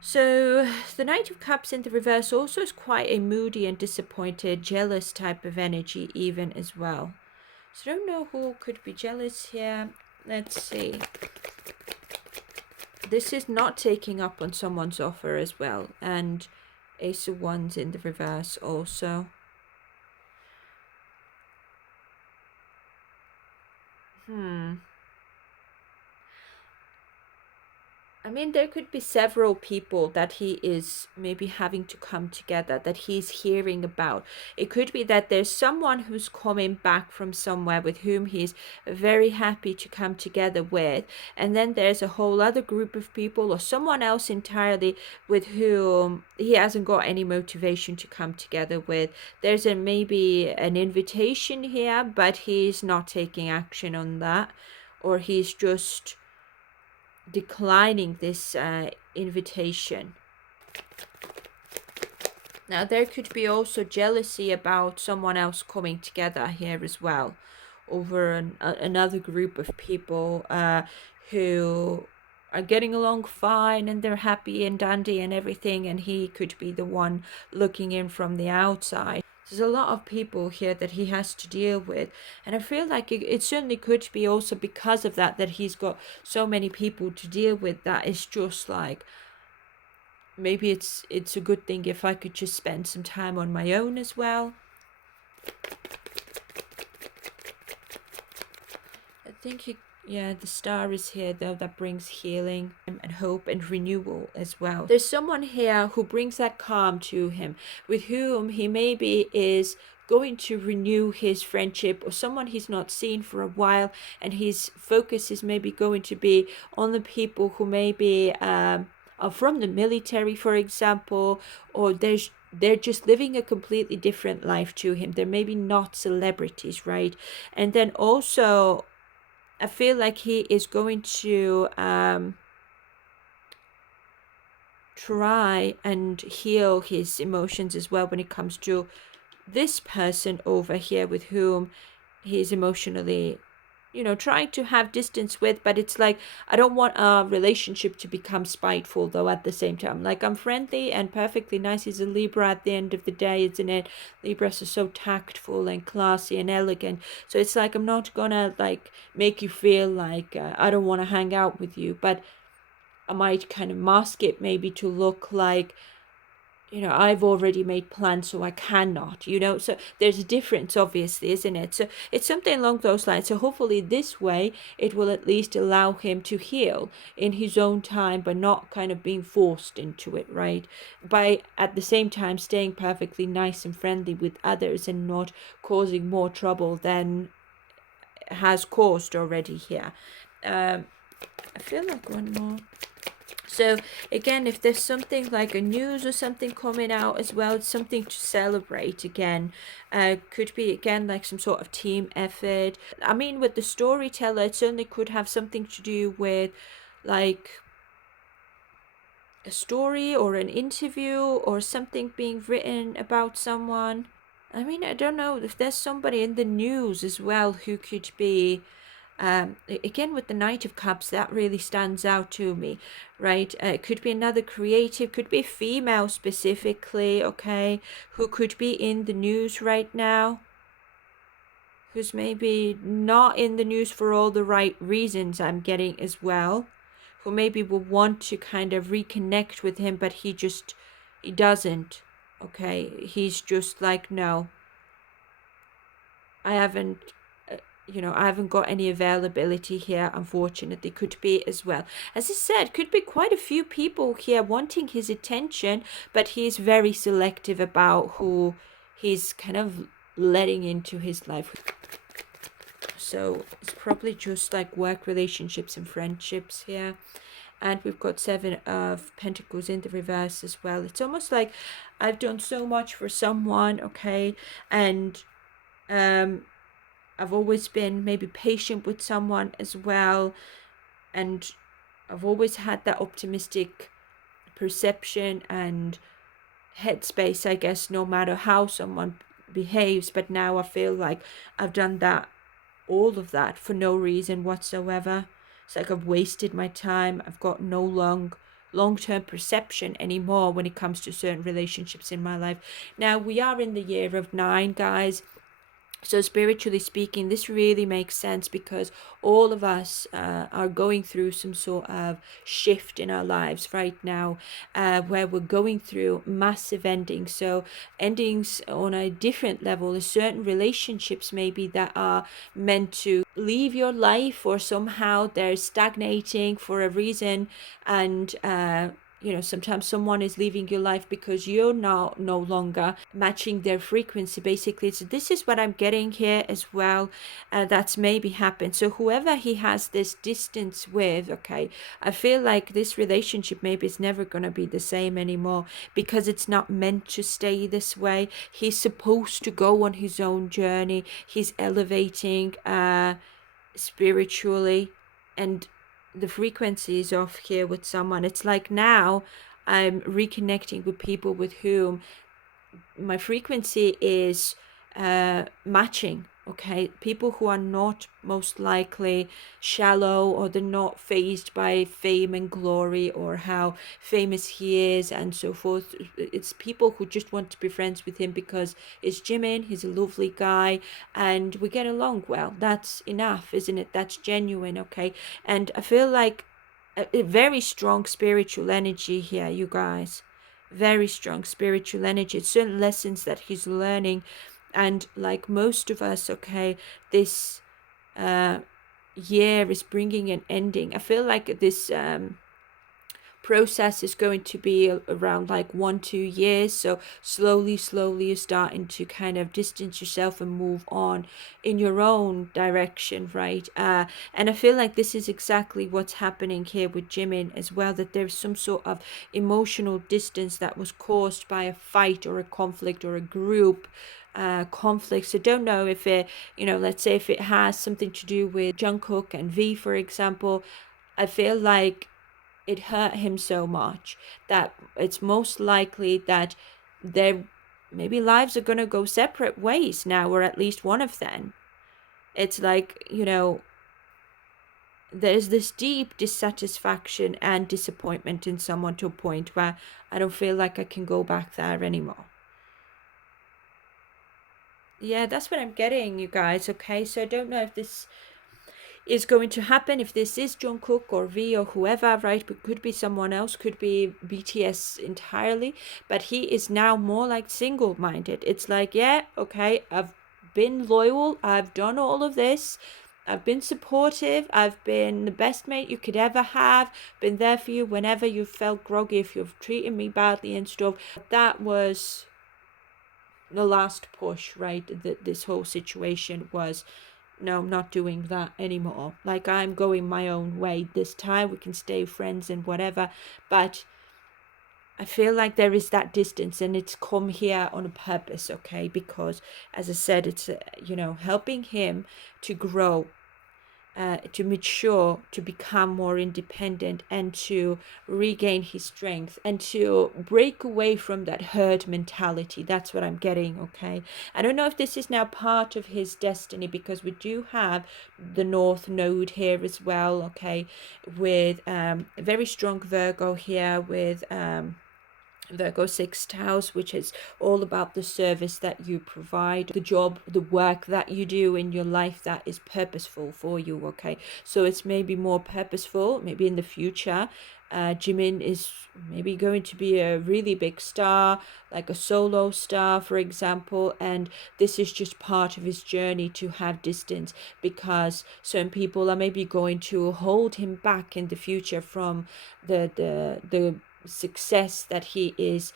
So the Knight of Cups in the reverse also is quite a moody and disappointed, jealous type of energy even as well. So I don't know who could be jealous here. Let's see. This is not taking up on someone's offer as well. And Ace of Wands in the reverse also. I mean, there could be several people that he is maybe having to come together, that he's hearing about. It could be that there's someone who's coming back from somewhere with whom he's very happy to come together with. And then there's a whole other group of people or someone else entirely with whom he hasn't got any motivation to come together with. There's maybe an invitation here, but he's not taking action on that. Or he's just declining this invitation. Now there could be also jealousy about someone else coming together here as well, over another group of people who are getting along fine and they're happy and dandy and everything, and he could be the one looking in from the outside. There's a lot of people here that he has to deal with, and I feel like it certainly could be also because of that he's got so many people to deal with, that it's just like maybe it's a good thing if I could just spend some time on my own as well. I think the Star is here though, that brings healing and hope and renewal as well. There's someone here who brings that calm to him, with whom he maybe is going to renew his friendship, or someone he's not seen for a while, and his focus is maybe going to be on the people who maybe are from the military, for example, or they're just living a completely different life to him. They're maybe not celebrities, right? And then also I feel like he is going to try and heal his emotions as well when it comes to this person over here with whom he's emotionally, trying to have distance with. But it's like, I don't want a relationship to become spiteful though at the same time. Like, I'm friendly and perfectly nice. He's a Libra at the end of the day, isn't it? Libras are so tactful and classy and elegant. So it's like, I'm not gonna like make you feel like I don't want to hang out with you, but I might kind of mask it maybe to look like I've already made plans, so I cannot, so there's a difference, obviously, isn't it? So it's something along those lines. So hopefully this way it will at least allow him to heal in his own time, but not kind of being forced into it, right? By at the same time staying perfectly nice and friendly with others and not causing more trouble than has caused already here. I feel like one more. So again, if there's something like a news or something coming out as well, it's something to celebrate again. Could be again like some sort of team effort. I mean, with the storyteller, it certainly could have something to do with like a story or an interview or something being written about someone. I mean, I don't know if there's somebody in the news as well who could be again with the Knight of Cups, that really stands out to me, right? It could be another creative, could be female specifically, okay, who could be in the news right now, who's maybe not in the news for all the right reasons, I'm getting as well, who maybe will want to kind of reconnect with him, but he doesn't, okay? He's just like, no, I haven't I haven't got any availability here, unfortunately. Could be as well. As I said, could be quite a few people here wanting his attention, but he's very selective about who he's kind of letting into his life. So it's probably just like work relationships and friendships here. And we've got 7 of Pentacles in the reverse as well. It's almost like I've done so much for someone, okay, and I've always been maybe patient with someone as well, and I've always had that optimistic perception and headspace, I guess, no matter how someone behaves. But now I feel like I've done all of that for no reason whatsoever. It's like I've wasted my time. I've got no long-term perception anymore when it comes to certain relationships in my life. Now we are in the year of 9, guys. So spiritually speaking, this really makes sense because all of us are going through some sort of shift in our lives right now, where we're going through massive endings. So endings on a different level is certain relationships maybe that are meant to leave your life, or somehow they're stagnating for a reason, and sometimes someone is leaving your life because you're now no longer matching their frequency, basically. So this is what I'm getting here as well. That's maybe happened. So whoever he has this distance with, okay, I feel like this relationship maybe is never going to be the same anymore, because it's not meant to stay this way. He's supposed to go on his own journey. He's elevating spiritually, and the frequency is off here with someone. It's like now I'm reconnecting with people with whom my frequency is matching, okay? People who are not most likely shallow, or they're not fazed by fame and glory or how famous he is and so forth. It's people who just want to be friends with him because it's Jimin, he's a lovely guy and we get along well. That's enough, isn't it? That's genuine, okay? And I feel like a very strong spiritual energy here, you guys. Very strong spiritual energy. It's certain lessons that he's learning, and like most of us, okay, this year is bringing an ending. I feel like this process is going to be around like 1-2 years. So slowly you're starting to kind of distance yourself and move on in your own direction, right? And I feel like this is exactly what's happening here with Jimin as well, that there's some sort of emotional distance that was caused by a fight or a conflict or a group conflicts. I don't know if it, let's say if it has something to do with Jungkook and V, for example. I feel like it hurt him so much that it's most likely that their maybe lives are going to go separate ways now, or at least one of them. It's like, there's this deep dissatisfaction and disappointment in someone to a point where I don't feel like I can go back there anymore. Yeah, that's what I'm getting, you guys. Okay, so I don't know if this is going to happen, if this is Jungkook or V or whoever, right? But could be someone else, could be BTS entirely, but he is now more like single-minded. It's like, yeah, okay, I've been loyal, I've done all of this, I've been supportive, I've been the best mate you could ever have, been there for you whenever you felt groggy, if you've treated me badly and stuff. That was the last push, right? This whole situation was, no, I'm not doing that anymore. Like, I'm going my own way this time. We can stay friends and whatever, but I feel like there is that distance, and it's come here on a purpose, okay? Because, as I said, it's helping him to grow, to mature, to become more independent, and to regain his strength, and to break away from that herd mentality. That's what I'm getting, okay? I don't know if this is now part of his destiny, because we do have the North Node here as well, okay? With a very strong Virgo here, with Virgo sixth house, which is all about the service that you provide, the job, the work that you do in your life that is purposeful for you, okay? So it's maybe more purposeful, maybe in the future. Jimin is maybe going to be a really big star, like a solo star, for example, and this is just part of his journey to have distance, because certain people are maybe going to hold him back in the future from the success that he is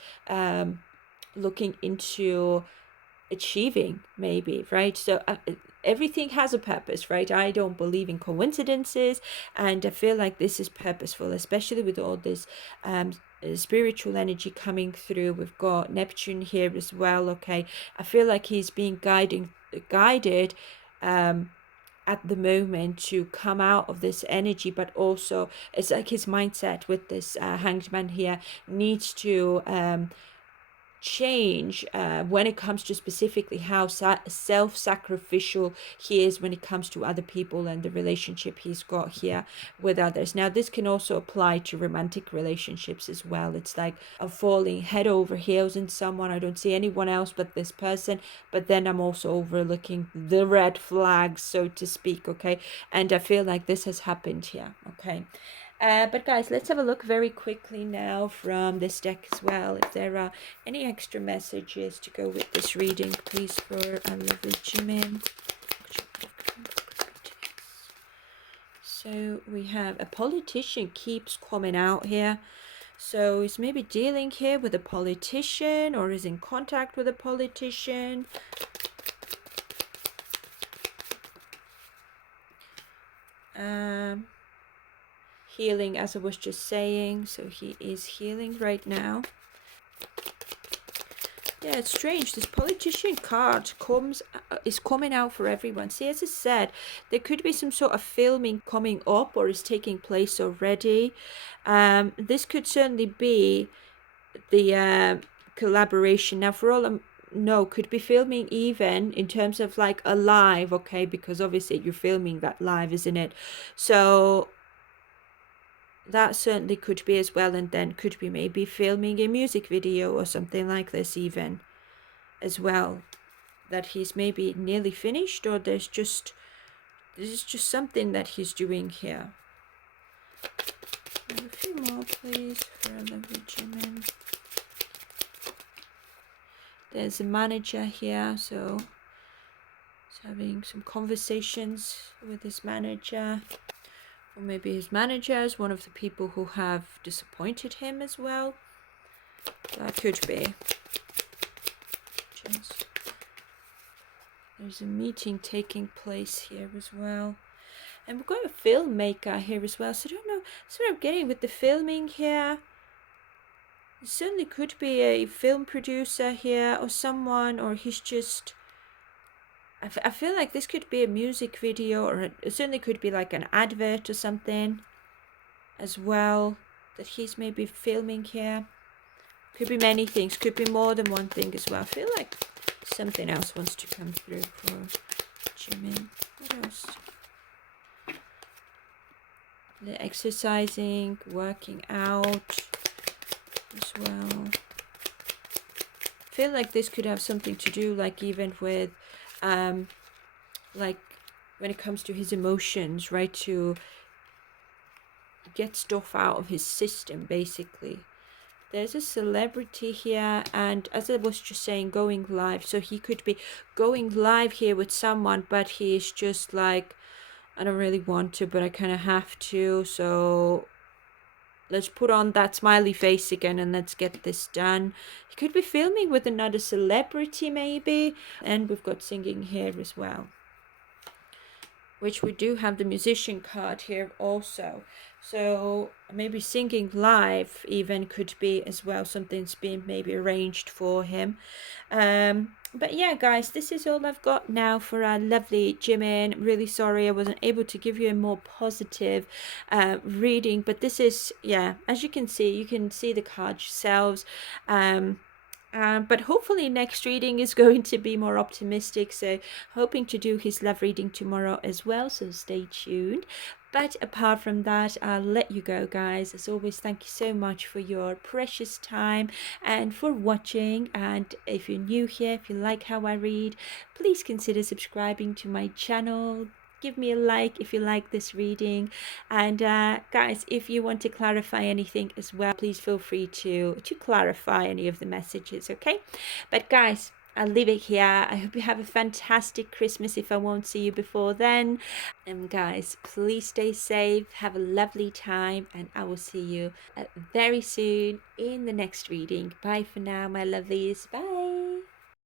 looking into achieving, maybe, right? So everything has a purpose, right? I don't believe in coincidences, and I feel like this is purposeful, especially with all this spiritual energy coming through. We've got Neptune here as well, okay? I feel like he's being guided at the moment to come out of this energy, but also it's like his mindset with this Hanged Man here needs to change when it comes to specifically how self-sacrificial he is when it comes to other people and the relationship he's got here with others. Now, this can also apply to romantic relationships as well. It's like I'm falling head over heels in someone. I don't see anyone else but this person, but then I'm also overlooking the red flags, so to speak, okay? And I feel like this has happened here, okay? But guys, let's have a look very quickly now from this deck as well. If there are any extra messages to go with this reading, please, for our lovely Jimin. So we have a politician keeps coming out here. So he's maybe dealing here with a politician, or is in contact with a politician. Healing, as I was just saying, so he is healing right now. Yeah, it's strange. This politician card is coming out for everyone. See, as I said, there could be some sort of filming coming up, or is taking place already. This could certainly be the collaboration. Now, for all no, could be filming even in terms of like a live, okay? Because obviously you're filming that live, isn't it? So that certainly could be as well, and then could be maybe filming a music video or something like this even as well, that he's maybe nearly finished, or this is just something that he's doing here. A few more, please, for a lovely Jimin. There's a manager here, so he's having some conversations with his manager. Or maybe his manager is one of the people who have disappointed him as well. That could be. There's a meeting taking place here as well. And we've got a filmmaker here as well. So I don't know. That's what I'm getting with the filming here. It certainly could be a film producer here, or someone, or he's just... I feel like this could be a music video, or it certainly could be like an advert or something as well that he's maybe filming here. Could be many things, could be more than one thing as well. I feel like something else wants to come through for Jimin. What else? The exercising, working out as well. I feel like this could have something to do, like even with like when it comes to his emotions, right? To get stuff out of his system, basically. There's a celebrity here, and as I was just saying, going live. So he could be going live here with someone, but he's just like, I don't really want to, but I kind of have to. So let's put on that smiley face again and let's get this done. He could be filming with another celebrity, maybe. And we've got singing here as well, which we do have the musician card here also. So maybe singing live even could be as well. Something's been maybe arranged for him. But yeah, guys, this is all I've got now for our lovely Jimin. Really sorry I wasn't able to give you a more positive reading, but this is, yeah, as you can see the cards yourselves. But hopefully next reading is going to be more optimistic, so hoping to do his love reading tomorrow as well, so stay tuned. But apart from that, I'll let you go, guys. As always, thank you so much for your precious time and for watching. And if you're new here, if you like how I read, please consider subscribing to my channel. Give me a like if you like this reading. And guys, if you want to clarify anything as well, please feel free to clarify any of the messages, okay? But guys, I'll leave it here. I hope you have a fantastic Christmas if I won't see you before then. And guys, please stay safe, have a lovely time, and I will see you very soon in the next reading. Bye for now, my lovelies. Bye.